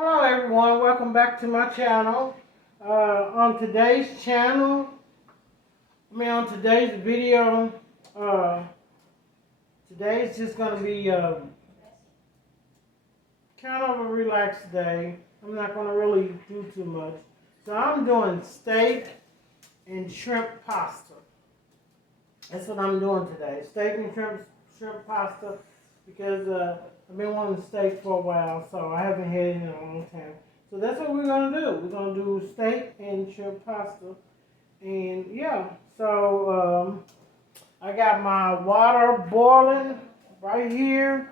Hello everyone, welcome back to my channel. On today's video, today's just going to be kind of a relaxed day. I'm not going to really do too much. So I'm doing steak and shrimp pasta. That's what I'm doing today. Steak and shrimp pasta because I've been wanting steak for a while, so I haven't had it in a long time. So that's what we're going to do. We're going to do steak and shrimp pasta. And yeah, so I got my water boiling right here.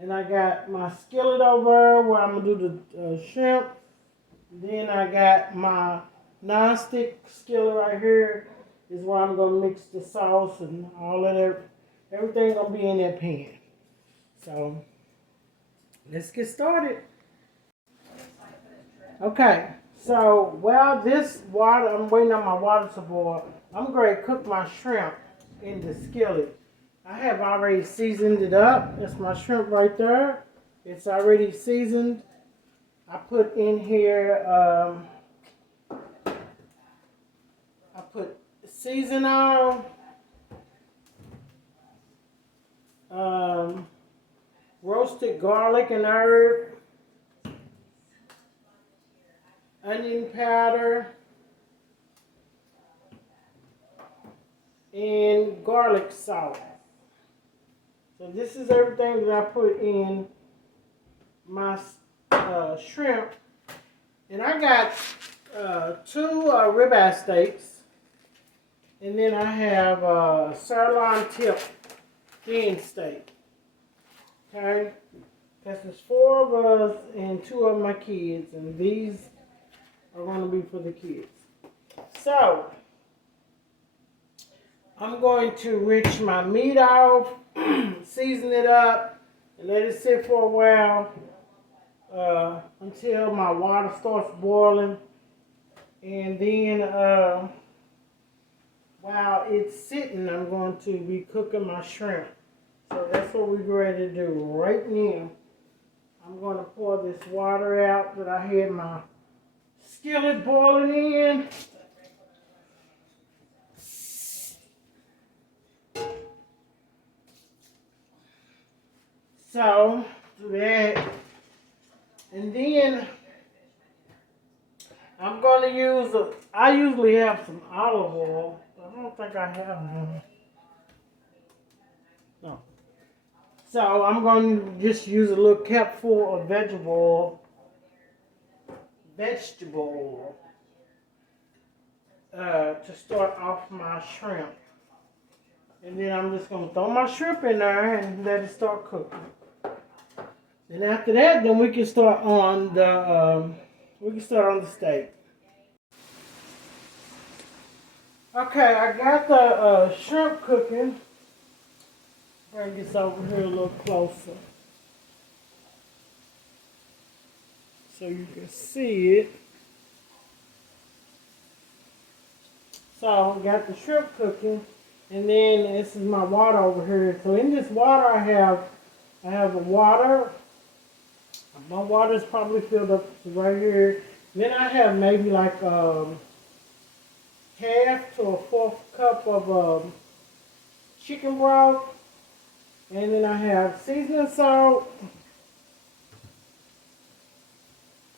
And I got my skillet over where I'm going to do the shrimp. Then I got my non-stick skillet right here is where I'm going to mix the sauce and all of that. Everything going to be in that pan. So let's get started. Okay, so while I'm waiting on my water to boil, I'm going to cook my shrimp in the skillet. I have already seasoned it up. That's my shrimp right there. It's already seasoned. I put in here, I put season oil, roasted garlic and herb, onion powder, and garlic salt. So this is everything that I put in my shrimp. And I got two ribeye steaks. And then I have sirloin tip thin steak. Okay? Because there's 4 of us and 2 of my kids. And these are going to be for the kids. So, I'm going to rinse my meat off, season it up, and let it sit for a while until my water starts boiling. And then while it's sitting, I'm going to be cooking my shrimp. So that's what we're ready to do right now. I'm going to pour this water out that I had my skillet boiling in. So, do that. And then I'm going to use, I usually have some olive oil. But I don't think I have none. No. So I'm going to just use a little cap full of vegetable oil to start off my shrimp. And then I'm just going to throw my shrimp in there and let it start cooking. And after that, then we can start on the steak. Okay, I got the shrimp cooking. Bring this over here a little closer so you can see it. So I got the shrimp cooking, and then this is my water over here. So in this water I have a water. My water is probably filled up to right here. Then I have maybe like half to a 1/4 cup of chicken broth. And then I have seasoning salt.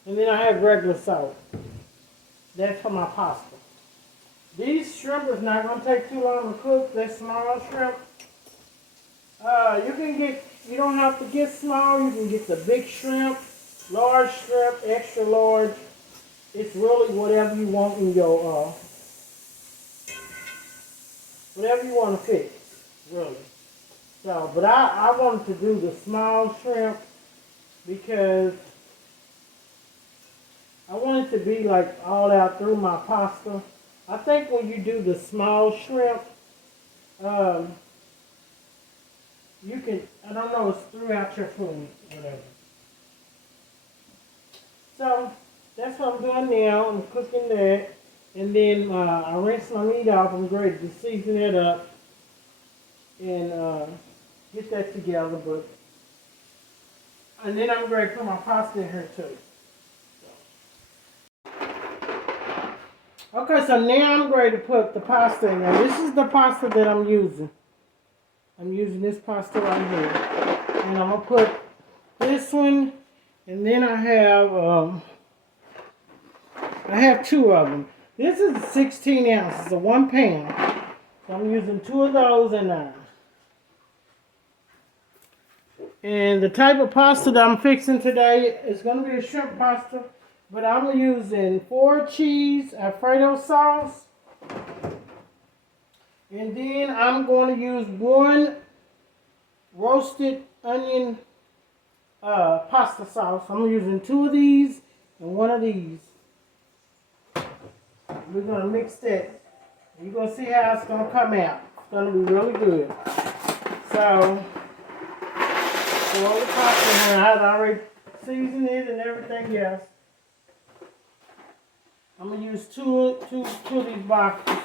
And then I have regular salt. That's for my pasta. These shrimp is not going to take too long to cook. They're small shrimp. You don't have to get small. You can get the big shrimp, large shrimp, extra large. It's really whatever you want in your, whatever you want to fix, really. So, but I wanted to do the small shrimp because I want it to be like all out through my pasta. I think when you do the small shrimp, you can, I don't know, it's throughout your food, whatever. So, that's what I'm doing now. I'm cooking that. And then I rinse my meat off. I'm ready to season it up and get that together. And then I'm ready to put my pasta in here too. Okay, so now I'm ready to put the pasta in there. This is the pasta that I'm using. I'm using this pasta right here. And I'm going to put this one, and then I have two of them. This is 16 ounces, so 1 pound. So I'm using two of those in there. And the type of pasta that I'm fixing today is going to be a shrimp pasta, but I'm using 4 cheese Alfredo sauce. And then I'm going to use 1 roasted onion pasta sauce. I'm using 2 of these and 1 of these. We're going to mix that. You're going to see how it's going to come out. It's going to be really good. So, all the pasta in here, I had already seasoned it and everything else. I'm going to use two of these boxes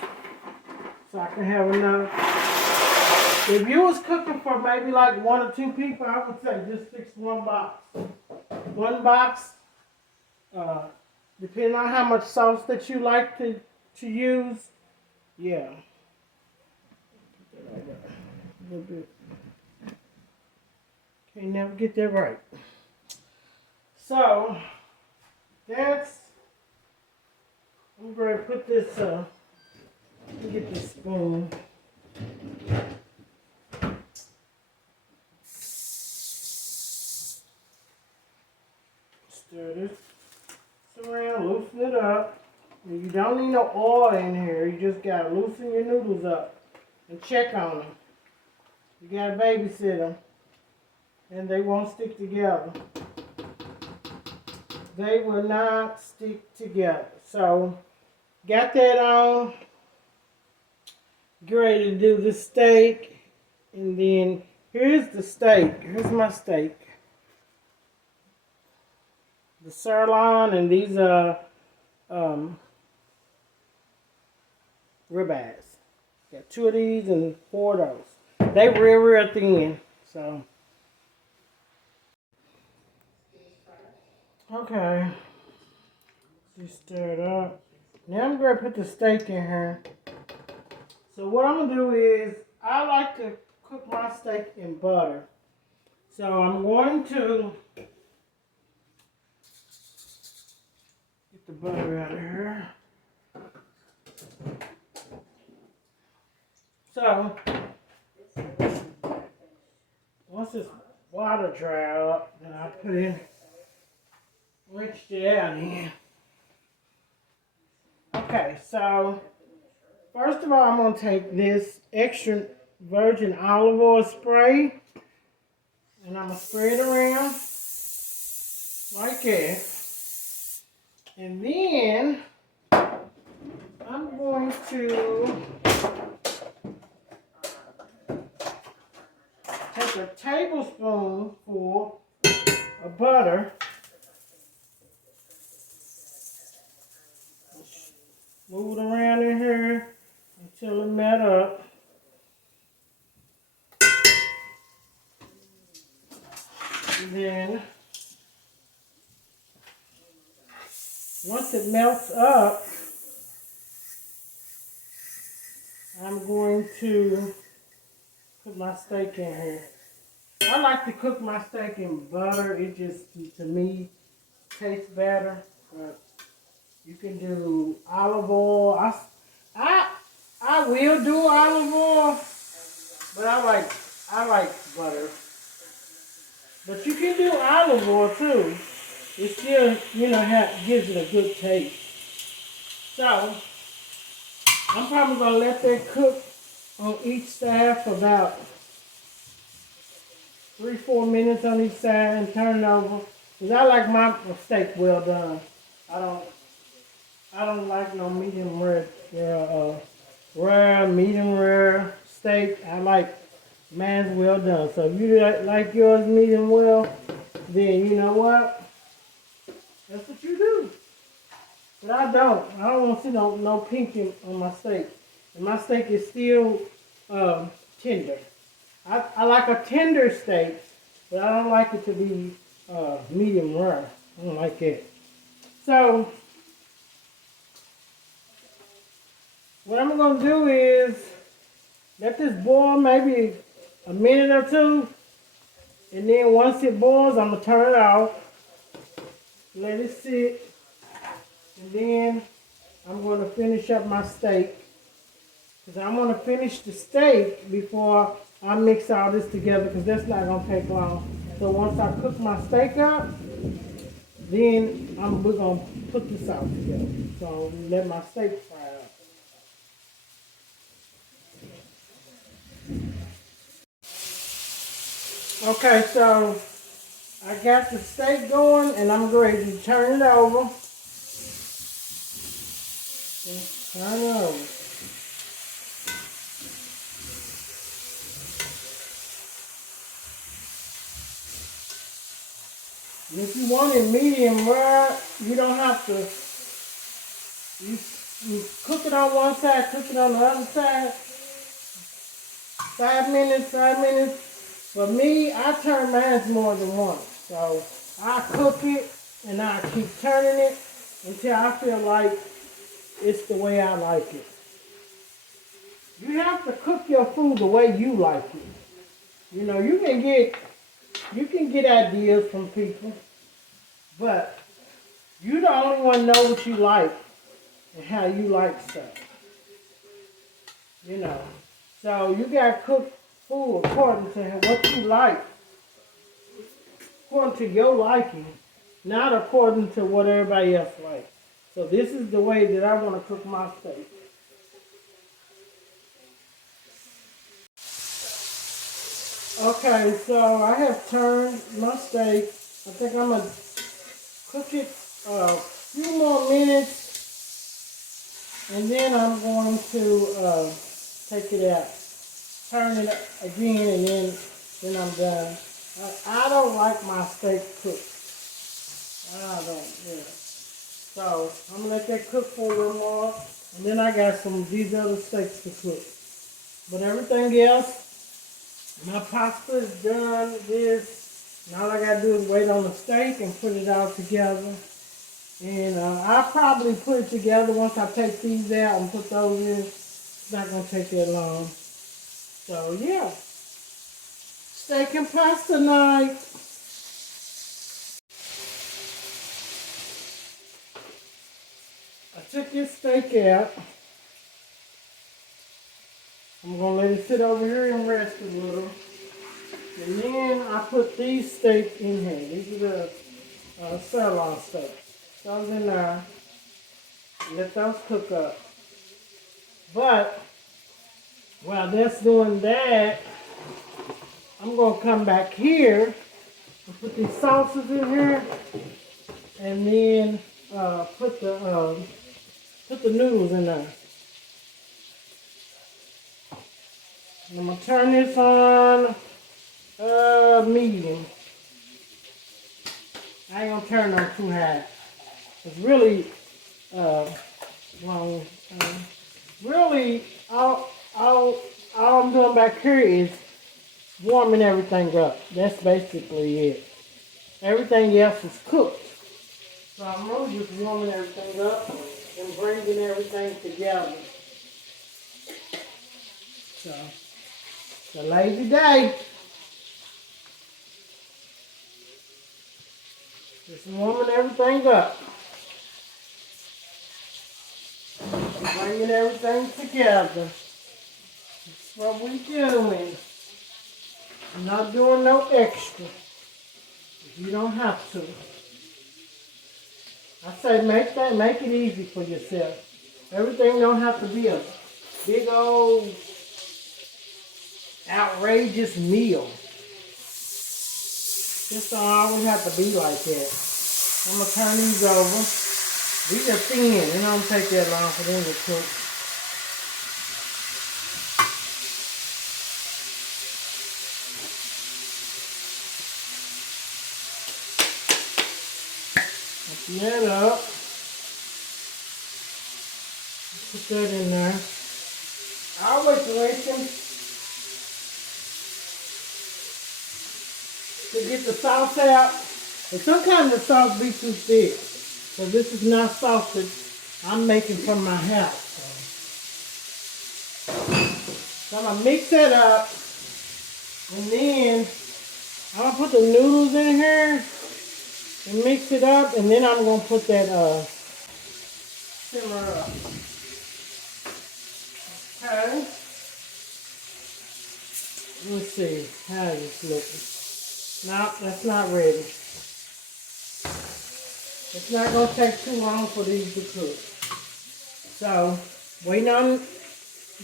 so I can have enough. If you was cooking for maybe like 1 or 2 people, I would say just fix 1 box. 1 box, depending on how much sauce that you like to use, yeah. Put that right there. A little bit. Can't never get that right. So, I'm going to put this, let me get this spoon. Stir this around, loosen it up. And you don't need no oil in here. You just got to loosen your noodles up and check on them. You got to babysit them. And they won't stick together. They will not stick together. So, got that on. Get ready to do the steak. And then, here's the steak. Here's my steak. The sirloin, and these are ribeyes. Got 2 of these and 4 of those. They real thin. So, okay. Just stir it up. Now I'm going to put the steak in here. So what I'm going to do is, I like to cook my steak in butter. So I'm going to get the butter out of here. So, once this water dry up, then I'll put in, rinse it out in. Okay, so, first of all, I'm going to take this extra virgin olive oil spray, and I'm going to spray it around, like that. And then, I'm going to take a tablespoon full of butter, move it around in here until it met up. And then, once it melts up, I'm going to put my steak in here. I like to cook my steak in butter. It just, to me, tastes better. But you can do olive oil. I will do olive oil, but I like butter. But you can do olive oil too. It still, gives it a good taste. So, I'm probably going to let that cook on each side for about 3-4 minutes on each side and turn it over. Because I like my steak well done. I don't like no medium rare, medium rare steak. I like mine's well done. So if you like yours medium well, then you know what? That's what you do. But I don't want to see no pink on my steak. And my steak is still tender. I like a tender steak, but I don't like it to be medium rare. I don't like it. So, what I'm gonna do is let this boil maybe a minute or two, and then once it boils, I'm gonna turn it off, let it sit, and then I'm gonna finish up my steak. Because I want to finish the steak before I mix all this together, because that's not going to take long. So once I cook my steak up, then we're going to put this out together. So let my steak fry up. Okay, so I got the steak going, and I'm ready to turn it over. Turn it over. If you want it medium rare, you don't have to. You cook it on one side, cook it on the other side. 5 minutes, 5 minutes. For me, I turn mine more than once. So I cook it and I keep turning it until I feel like it's the way I like it. You have to cook your food the way you like it. You know, you can get ideas from people, but you the only one know what you like and how you like stuff. You know, so you gotta cook food according to what you like, according to your liking, not according to what everybody else likes. So this is the way that I want to cook my steak. Okay, so I have turned my steak. I think I'm going to cook it a few more minutes, and then I'm going to take it out, turn it again, and then I'm done. I don't like my steak cooked. I don't, yeah. So I'm going to let that cook for a little more, and then I got these other steaks to cook. But everything else, my pasta is done. And all I gotta do is wait on the steak and put it all together. And I'll probably put it together once I take these out and put those in. It's not gonna take that long. So yeah, steak and pasta night. I took this steak out. I'm gonna let it sit over here and rest a little. And then I put these steaks in here. These are the sirloin steaks. Those in there. Let those cook up. But while that's doing that, I'm gonna come back here and put these sauces in here, and then put the noodles in there. I'm gonna turn this on medium. I ain't gonna turn them too high. It's really long. Really, all I'm doing back here is warming everything up. That's basically it. Everything else is cooked. So I'm really just warming everything up and bringing everything together. So, it's a lazy day. Just warming everything up. Bringing everything together. That's what we're doing. I'm not doing no extra. If you don't have to. I say make it easy for yourself. Everything don't have to be a big old outrageous meal. Just don't always have to be like that. I'm gonna turn these over. These are thin. It don't take that long for them to cook. Open that up. Put that in there. I always wait to get the sauce out. But sometimes the sauce be too thick. So this is not sauce that I'm making from my house. So I'm gonna mix that up, and then I'm gonna put the noodles in here and mix it up, and then I'm gonna put that simmer up. Okay. Let's see how it's looking. No, that's not ready. It's not gonna take too long for these to cook. So, waiting on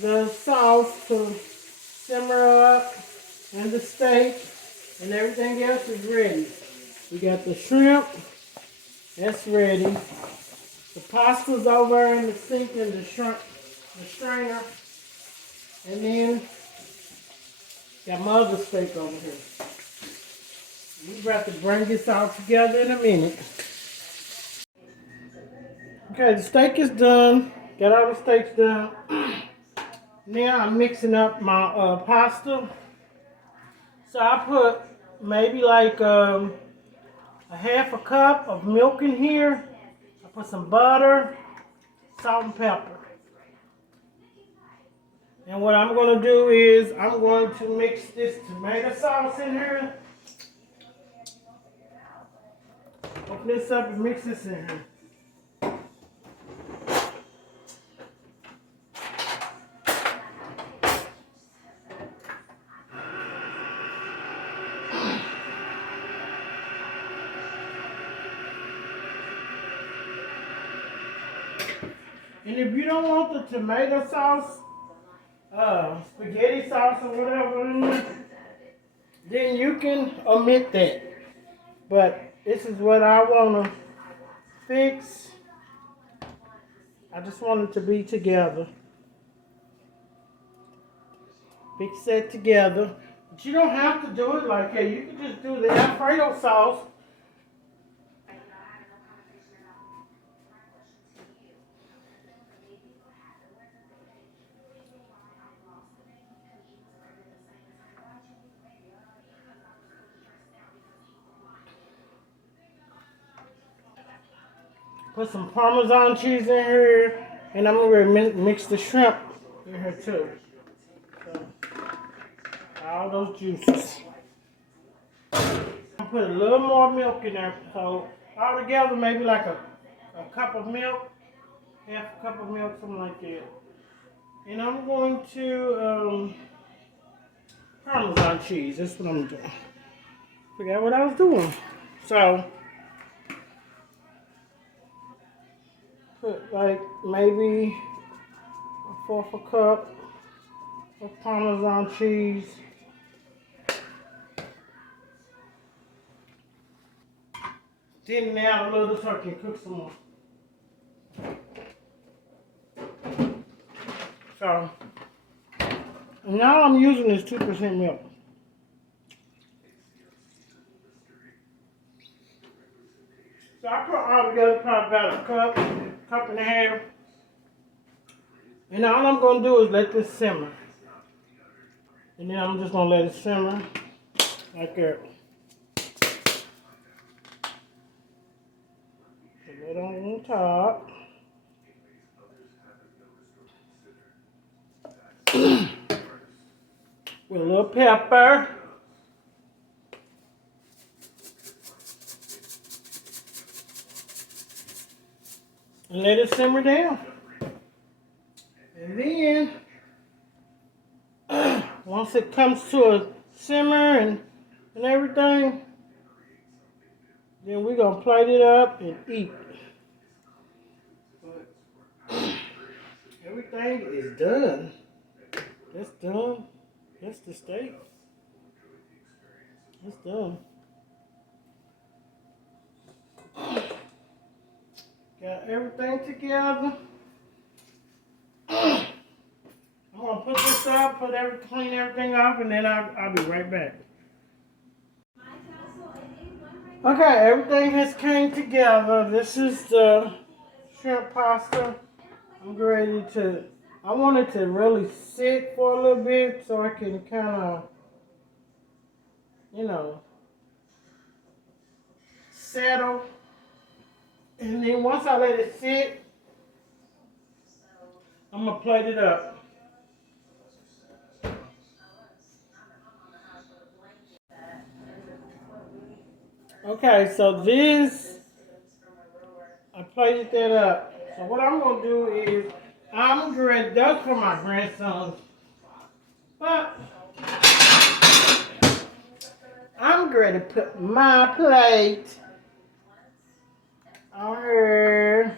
the sauce to simmer up and the steak and everything else is ready. We got the shrimp, that's ready. The pasta's over in the sink and the strainer. And then got my other steak over here. We're about to bring this all together in a minute. Okay, the steak is done. Got all the steaks done. Now I'm mixing up my pasta. So I put maybe like a half a cup of milk in here. I put some butter, salt and pepper. And what I'm going to do is I'm going to mix this tomato sauce in here. Open this up and mix this in here. And if you don't want the tomato sauce, spaghetti sauce or whatever, then you can omit that. But this is what I want to fix. I just want it to be together. Fix that together. But you don't have to do it like that. You can just do the Alfredo sauce. Put some Parmesan cheese in here, and I'm going to mix the shrimp in here too. So, all those juices. I put a little more milk in there, so all together maybe like a cup of milk, half a cup of milk, something like that. And I'm going to Parmesan cheese. That's what I'm doing. Forgot what I was doing. So put like maybe a fourth a cup of Parmesan cheese. Thin it out a little so I can cook some more. So now I'm using this 2% milk. So I put all together probably about a cup and a half. And all I'm going to do is let this simmer. And then I'm just going to let it simmer like that. Put that on top. With a little pepper. And let it simmer down. And then, once it comes to a simmer and everything, then we're going to plate it up and eat. Everything is done. That's done. That's the steak. That's done. Got everything together. I'm gonna put this up, clean everything up, and then I'll be right back. Okay, everything has came together. This is the shrimp pasta. I'm ready to. I want it to really sit for a little bit so I can kind of, settle. And then once I let it sit, I'm gonna plate it up. Okay, so this, I plated that up. So what I'm going to do is, that's for my grandsons. But I'm going to put my plate on her.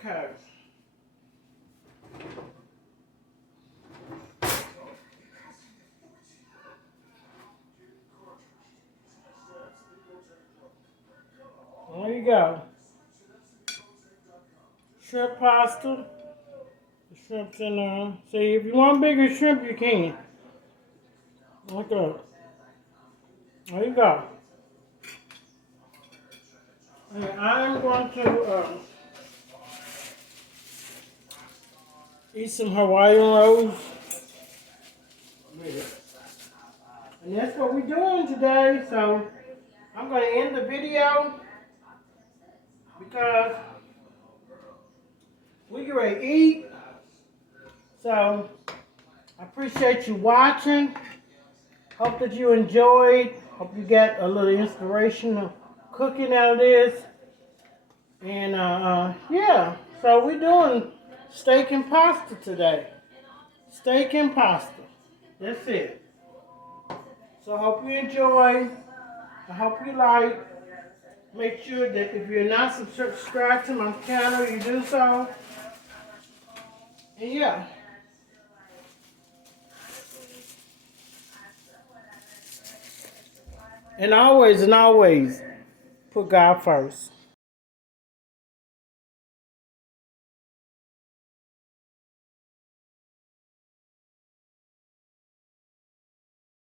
Okay. There you go. Shrimp pasta. The shrimp's in there. See, if you want bigger shrimp, you can. Okay. There you go. And I'm going to eat some Hawaiian rolls with it. And that's what we're doing today. So I'm going to end the video because we get ready to eat. So I appreciate you watching. Hope that you enjoyed. Hope you got a little inspiration of cooking out of this. And yeah, so we're doing steak and pasta today. Steak and pasta. That's it. So I hope you enjoy. I hope you like. Make sure that if you're not subscribed to my channel, you do so. And yeah. And always, put God first.